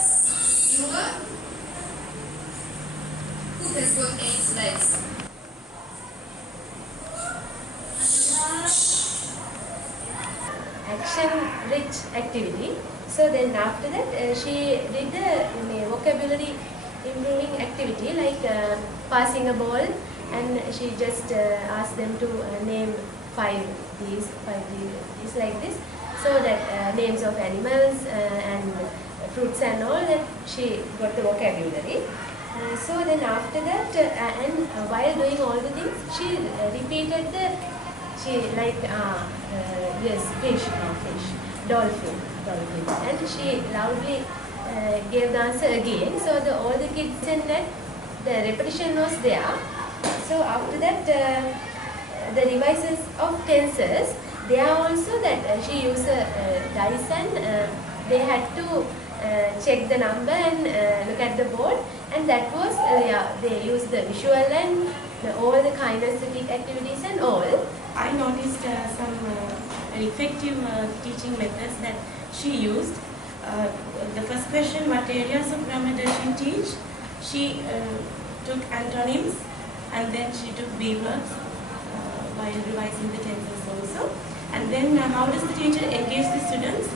Viewer who has got 8 legs. Action-rich activity. So then after that, she did the vocabulary improving activity like passing a ball, and she just asked them to name these like this. So that names of animals and fruits and all, that she got the vocabulary. So then after that, and while doing all the things, she repeated the, yes, fish, dolphin, and she loudly gave the answer again. So all the kids said that the repetition was there. So after that, the devices of tenses, they are also that she used a dice, and they had to check the number and look at the board, and that was they used the visual and all the kinesthetic activities and all. I noticed some effective teaching methods that she used. The first question, what areas of grammar does she teach? She took antonyms, and then she took B verbs while revising the tenses also. And then how does the teacher engage the students?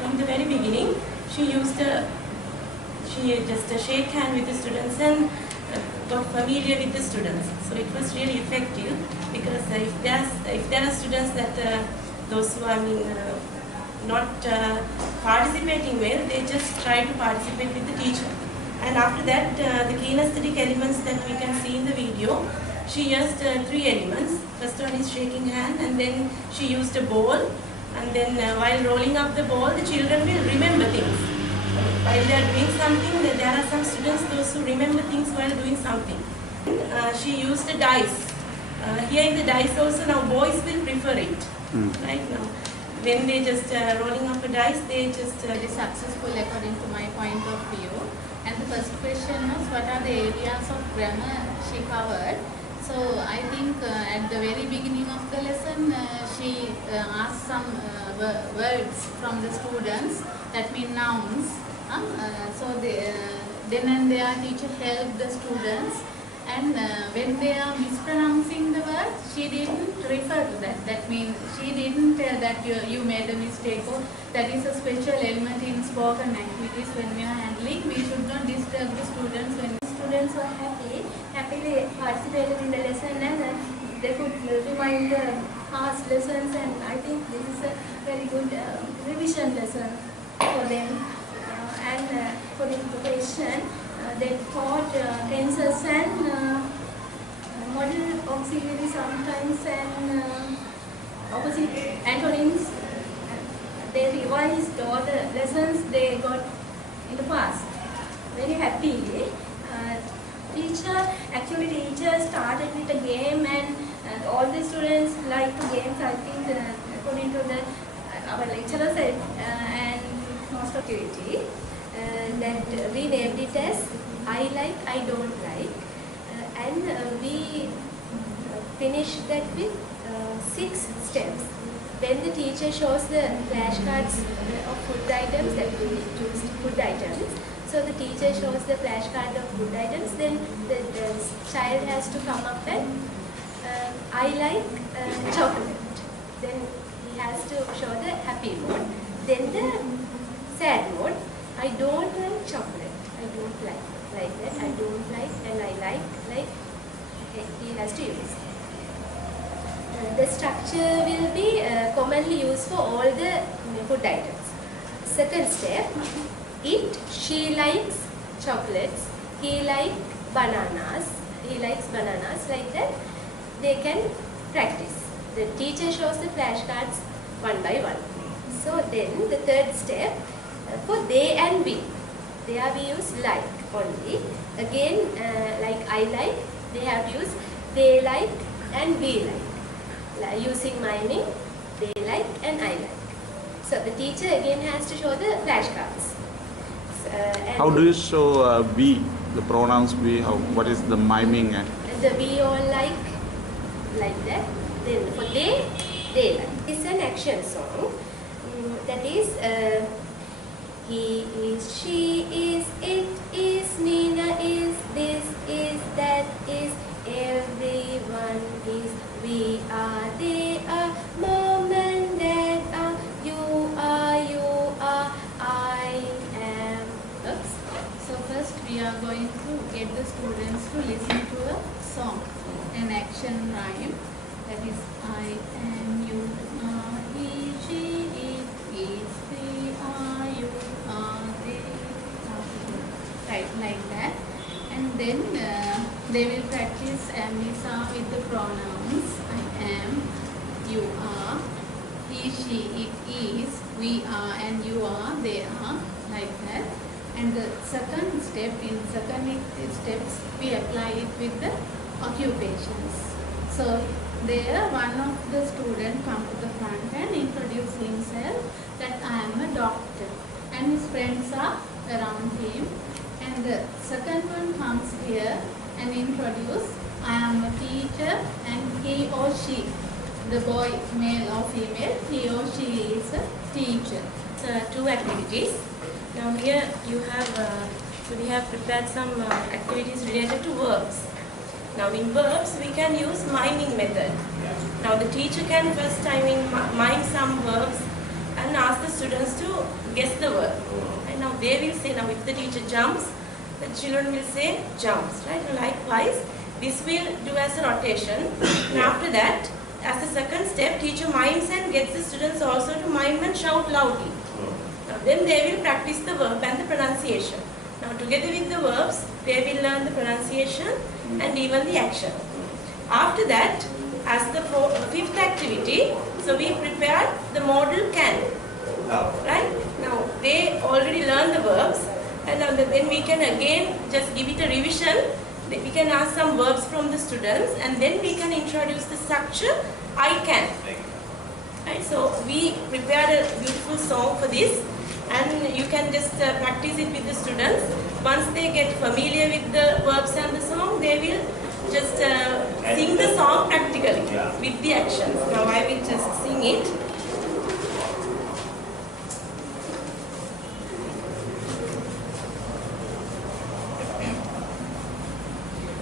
From the very beginning, she used just a shake hand with the students and got familiar with the students. So it was really effective, because if there are students that those who are not participating well, they just try to participate with the teacher. And after that, the kinesthetic elements that we can see in the video, she used 3 elements. First one is shaking hand, and then she used a ball, and then while rolling up the ball, the children will remember things. While they are doing something, there are some students those who remember things while doing something. She used a dice. Here in the dice also, now boys will prefer it. Right now, when they just rolling up a dice, they just very successful according to my point of view. And the first question was, what are the areas of grammar she covered? So I think at the very beginning of the lesson, she asked some words from the students, that mean nouns. So then and there, teacher helped the students, and when they are mispronouncing the word, she didn't refer to that. That means she didn't tell that you made a mistake, or that is a special element in spoken activities when we are handling. We should not disturb the students. When the students were happily participated in the lesson, and they could remind the past lessons, and I think this is a very good revision lesson for them. And for the preparation, they taught tenses and model auxiliary sometimes, and opposite antonyms. They revised all the lessons they got in the past very happily. Teacher started with a game, and all the students liked the games. I think according to that, our lecturer said, and most of activity. That we named it as I like, I don't like, and we finished that with 6 steps. When the teacher shows the flashcards of food items, that we choose food items. So the teacher shows the flashcard of food items, then the child has to come up and I like chocolate. Then he has to show the happy mode. Then the sad mode. I don't like chocolate. I don't like that. I don't like, and I like. He has to use. The structure will be commonly used for all the food items. Second step, she likes chocolates. He likes bananas. Like that. They can practice. The teacher shows the flashcards one by one. So then the third step, for they and we. There we use like only. Again, like I like, they have used they like and we like. Using miming, they like and I like. So the teacher again has to show the flashcards. How do you show we, the pronouns we? What is the miming? The we all like that. Then for they like. It's an action song. That is, he is, she is, it is, Nina is, this is, that is, everyone is, we are, they are, mom and dad are, you are, I am. Oops. So first we are going to get the students to listen to a song, an action rhyme. That is I am, you are, he, she, it is, we are, you are, they are. Right, like that. And then they will practice Amisa with the pronouns I am, you are, he, she, it is, we are and you are, they are, like that. And the second step, in second steps, we apply it with the occupations. So there one of the students come to the front and introduce himself that I am a doctor, and his friends are around him. And the second one comes here and introduce I am a teacher, and he or she, the boy, male or female, he or she is a teacher. Two activities. Now here you have, so we have prepared some activities related to verbs. Now in verbs we can use miming method. Now the teacher can first mime some verbs and ask the students to guess the verb. And now they will say, now if the teacher jumps, the children will say jumps, right? And likewise, this will do as a rotation. And after that, as a second step, teacher mimes and gets the students also to mime and shout loudly. Now then they will practice the verb and the pronunciation. Now together with the verbs, they will learn the pronunciation and even the action. After that, as the fifth activity, so we prepared the model can. Right? Now they already learned the verbs, and then we can again just give it a revision. We can ask some verbs from the students, and then we can introduce the structure I can. Right? So we prepared a beautiful song for this, and you can just practice it with the students. Once they get familiar with the verbs and the song, they will just sing the song practically with the actions. Now I will just sing it.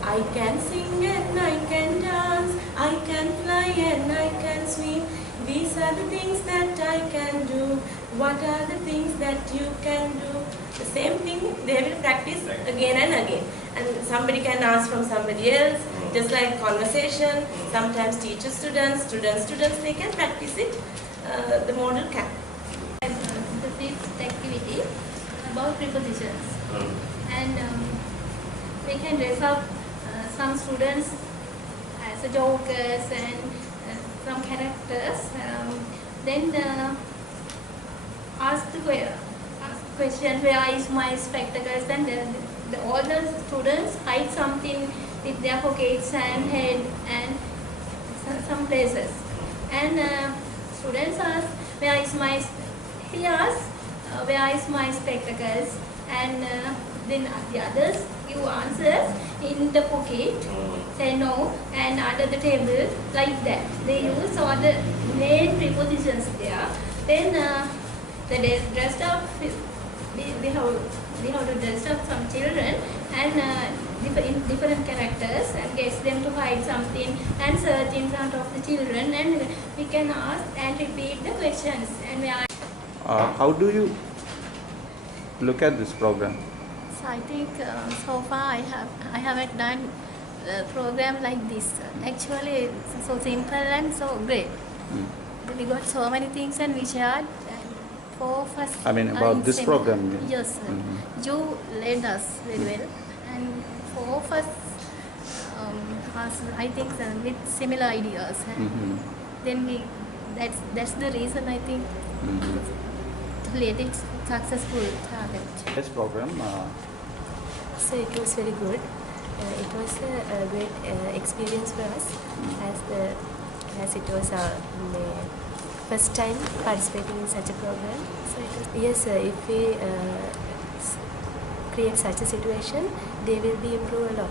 I can sing and I can dance, I can fly and I can swim. These are the things that I can do. What are the things that you can do? The same thing they will practice again and again. And somebody can ask from somebody else, just like conversation. Sometimes teacher students, students, they can practice it. The model can. The fifth activity about prepositions. And we can dress up some students as a jokers and some characters. Then ask the question, where is my spectacles? And all the students hide something with their pockets and head and some places. And students ask, where is my, he asks, where is my spectacles? And then the others give answers in the pocket, say no, and under the table, like that. They use all the main prepositions there. Then they dressed up, we have to dress up some children and different characters and get them to hide something and search in front of the children, and we can ask and repeat the questions. And we are How do you look at this program? So I think so far I haven't done a program like this. Actually, it's so simple and so great. We got so many things and we shared. And four of us. I mean about this similar. program. Yes, sir. You led us very well, and four of us was, I think, with similar ideas. And then that's the reason I think to lead it successful target. This program. So it was very good. It was a great experience for us as it was our first time participating in such a program. So it was, yes, if we create such a situation, they will be improved a lot.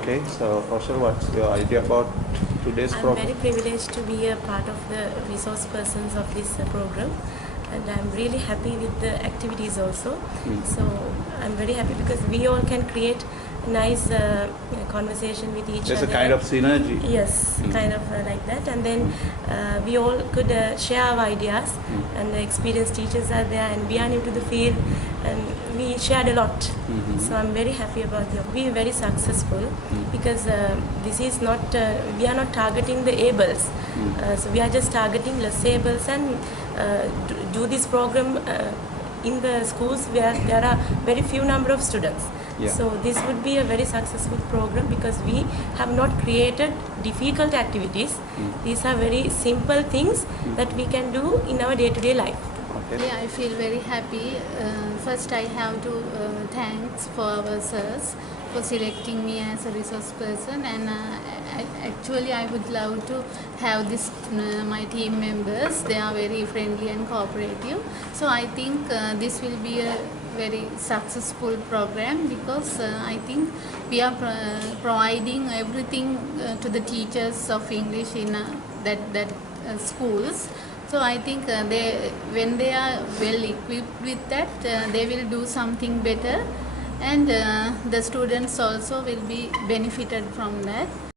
Okay, so Kaushal, what's your idea about today's I'm program? very privileged to be a part of the resource persons of this program. and I'm really happy with the activities also. So I'm very happy because we all can create a nice conversation with each There's other. a kind of synergy. Yes, kind of like that, and then we all could share our ideas, and the experienced teachers are there, and we are new to the field, and we shared a lot. So I'm very happy about it. We are very successful because this is not, we are not targeting the ables, so we are just targeting less ables and do this program in the schools where there are very few number of students. Yeah. So this would be a very successful program because we have not created difficult activities. These are very simple things that we can do in our day-to-day life. Okay. Yeah, I feel very happy. First, I have to thanks for our sirs for selecting me as a resource person, and actually I would love to have this my team members. They are very friendly and cooperative. So I think this will be a very successful program because I think we are providing everything to the teachers of English in that schools. So I think when they are well equipped with that, they will do something better, and the students also will be benefited from that.